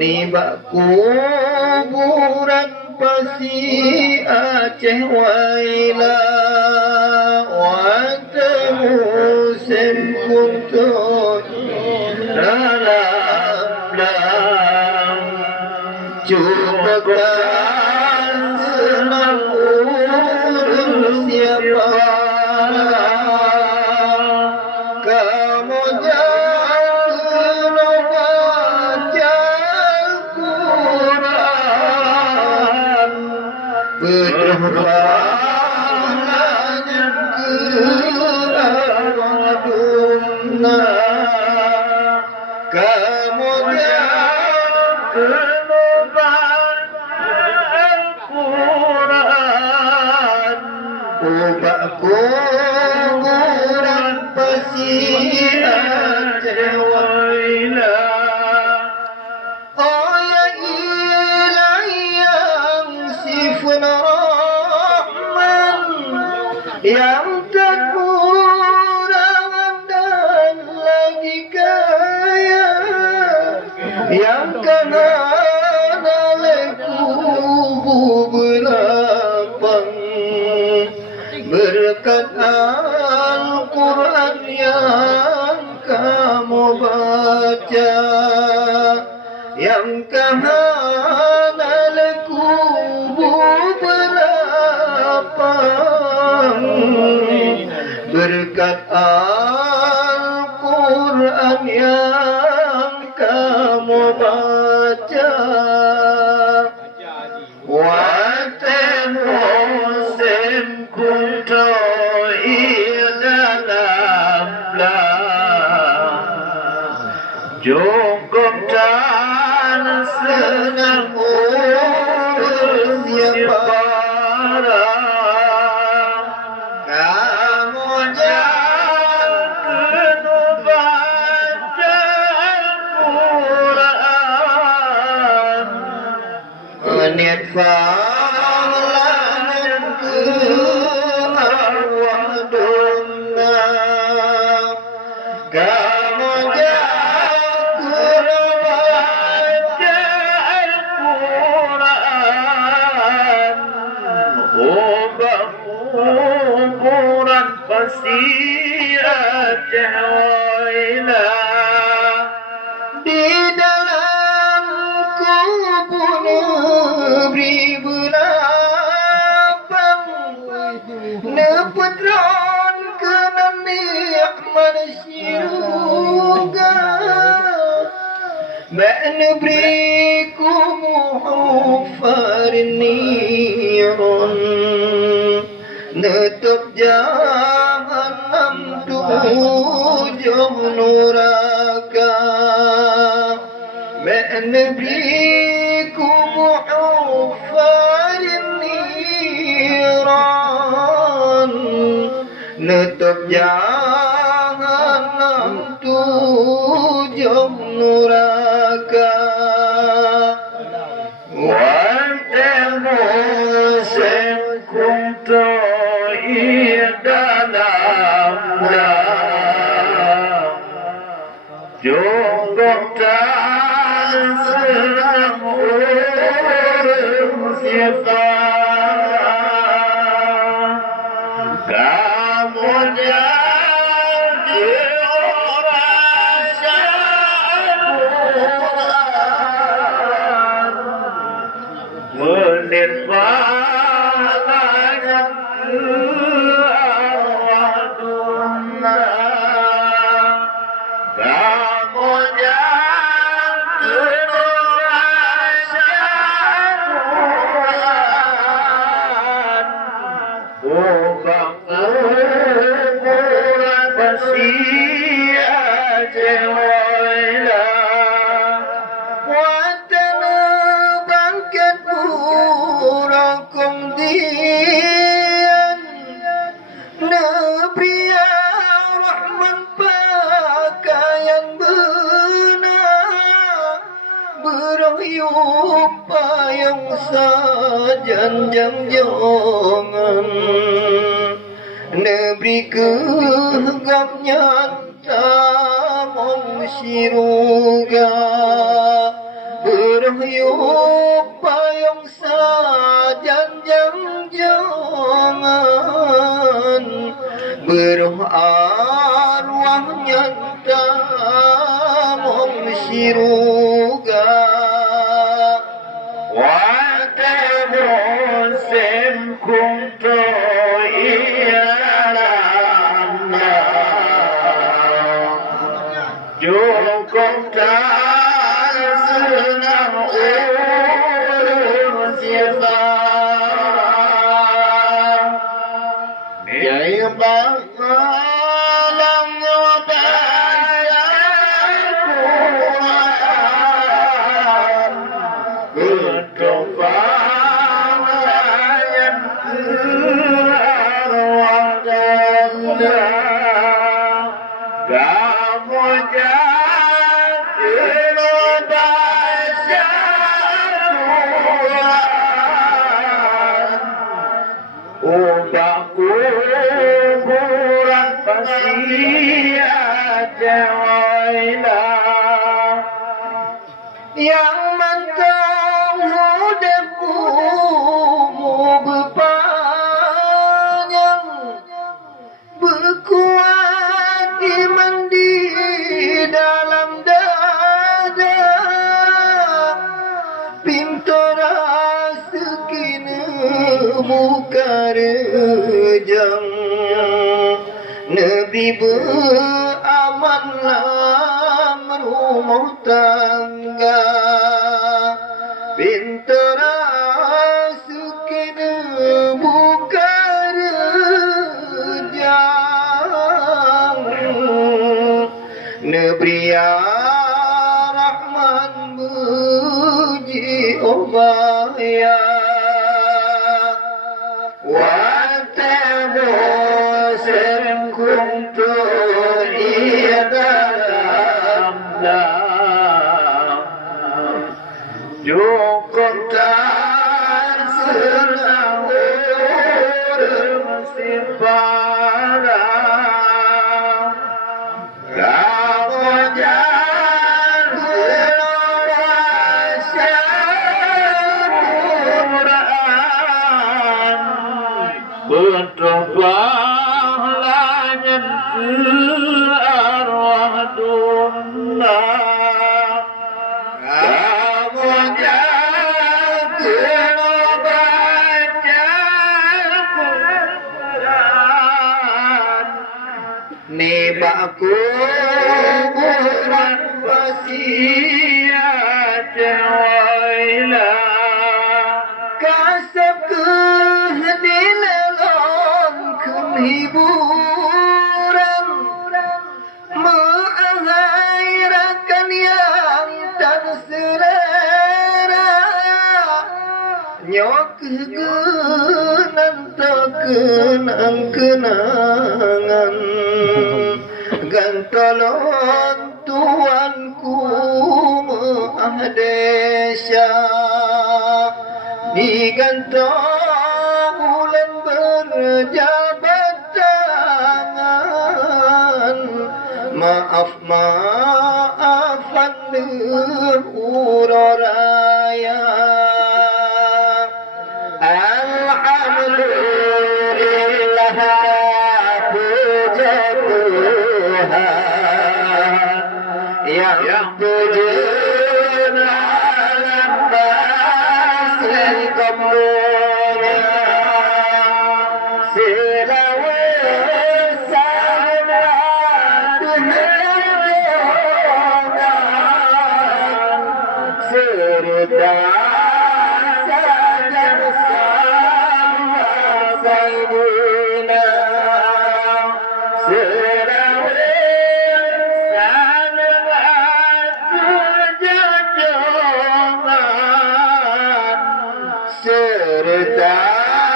Nibak kuburan pasi Aceh waila Watamu semkuntut dalam Cubakan senang urus siapa Kamu jangan baca Quran Berdoanya ke Ar-Rahmana Kamu jangan Ubah kuburan pasi Aceh waila Oh ya ilahi yang sifun rahman Yang tak kurang dan lagi kaya Yang kanan alaikum belapang Berkat Al-Quran yang kamu baca Yang kahanan kubur belapang Berkat Al-Quran yang kamu baca Cukup dan senang urus siapa Kamu jangan baca Al-Quran Niat fa'lan ke arwah dunia Kamu kuburan pasi Aceh waila Di dalam kubur negeri berapang Nepetron kena nikmat syurga Ba'nebri muhfarin nirun Nutup jahannam tujuh neraka Ba'nebrikum muhfarin niran Nutup jahannam tujuh neraka Cukup dan senang urus siapa Kamu jadi orang syaitan Menirvananya ke arwah dunia Payung sajan jang-jangan Negeri kegap nyata mong siruga yuk payung sajan jangan beruh arwah nyata mong siruga وتمسم كنت إيانا جوكم تارسنا أرسيبا يبقى yang mentang hidupmu berpanjang berkuat iman di dalam dada pintora sekinamu karejang Nabi beramanlah rumah tangga pintara sekinamu karejang Nabi ya Rahman muji obaya Nebaku buran wasiat jawaila kasab kehadilan hiburan mengakhirkan yang tak selera nyok kegenan tak kenang-kenangan gantolon tuanku mahdesya digantong bulan berjabat tangan maafan uraya alhamdulillah puja Tuhan yang pujian alam basri kemulia silawe sama dengan serta saja bersama Sayyidina serta